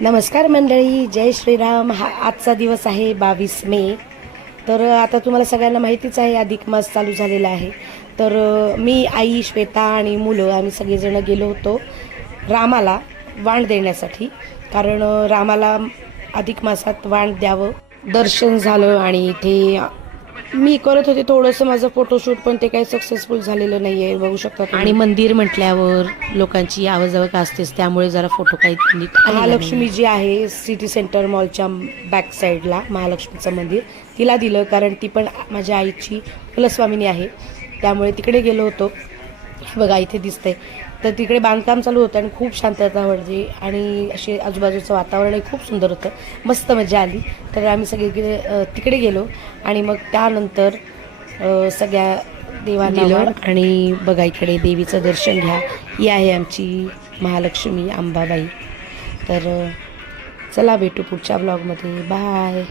नमस्कार मंडळी, जय श्रीराम. आजचा दिवस आहे 22 मे. तर आता तुम्हाला सगळ्यांना माहितीच आहे, अधिक मास चालू झालेला आहे. तर मी, आई, श्वेता आणि मुलं आम्ही सगळेजण गेलो होतो रामाला वाण देण्यासाठी. कारण रामाला अधिक मासात वाण द्यावं. दर्शन झालं आणि इथे मी करत होते थोडंसं माझं फोटोशूट, पण ते काही सक्सेसफुल झालेलं नाही आहे, बघू शकता. आणि मंदिर म्हटल्यावर लोकांची आवक असतेच, त्यामुळे जरा फोटो काही नीट. महालक्ष्मी जी आहे सिटी सेंटर मॉलच्या बॅक साईडला महालक्ष्मीचं मंदिर, तिला दिलं, कारण ती पण माझ्या आईची कुलस्वामिनी आहे, त्यामुळे तिकडे गेलो होतो. बघा इथे दिसतंय. तर तिकडे बांधकाम चालू होतं आणि खूप शांतता होती आणि असे आजूबाजूचं वातावरणही खूप सुंदर होतं. मस्त मजा आली. तर आम्ही सगळे तिकडे गेलो आणि मग त्यानंतर सगळ्या देवांना. आणि बघा इकडे देवीचं दर्शन घ्या. ही आहे आमची महालक्ष्मी अंबाबाई. तर चला भेटू पुढच्या ब्लॉगमध्ये. बाय.